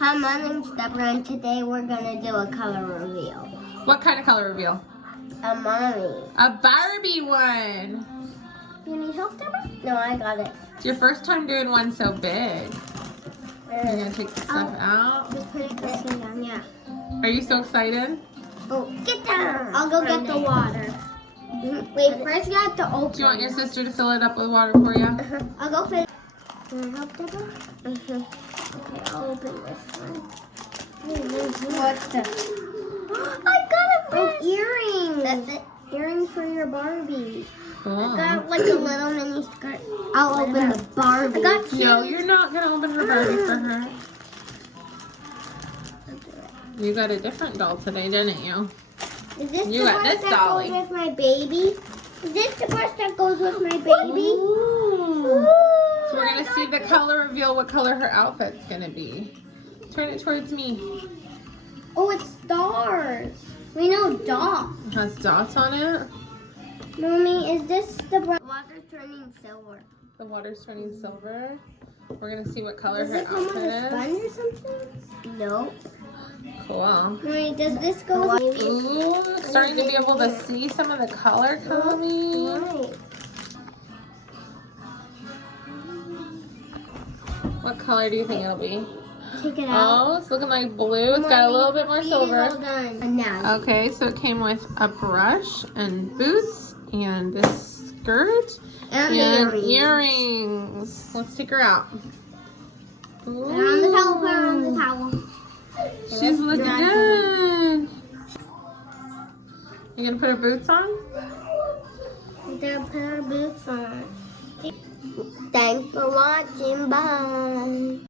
Hi, my name's Deborah, and today we're gonna do a color reveal. What kind of color reveal? A mommy. A Barbie one. You need help, Deborah? No, I got it. It's your first time doing one so big. You're gonna take the stuff out. Just put it this way down, yeah. Are you so excited? Oh, get down! I'll go get the water. Wait, first you have to open. Do you want your sister to fill it up with water for you? I'll go fill it. Can I help, Deborah? Okay, I'll open this one. What's this? I got an earring. That's it. Earring for your Barbie. Cool. I got like a little mini skirt. I'll open the Barbie. I got two. No, you're not gonna open her Barbie for her. You got a different doll today, didn't you? Is this You the got brush this that dolly. goes with my baby? Is this the brush that goes with my baby? Ooh. So we're gonna see the color reveal what color her outfit's gonna be. Turn it towards me. Oh, it's stars. We know dots. It has dots on it. Mommy, is this the brush? Water's turning silver. The water's turning silver. We're gonna see what color Does her it come with a outfit sponge or something? Nope. is. Cool. Mommy, does this go with Ooh, starting to be able to see some of the color coming. Right. What color do you think it'll be? Take it out. Oh, it's looking like blue. It's got a little bit more silver. And now. Okay, so it came with a brush and boots and this skirt And earrings. Let's take her out. Put her on the towel. Put her on the towel. She's looking good. You gonna put her boots on? We're gonna put our boots on. Thanks for watching. Bye.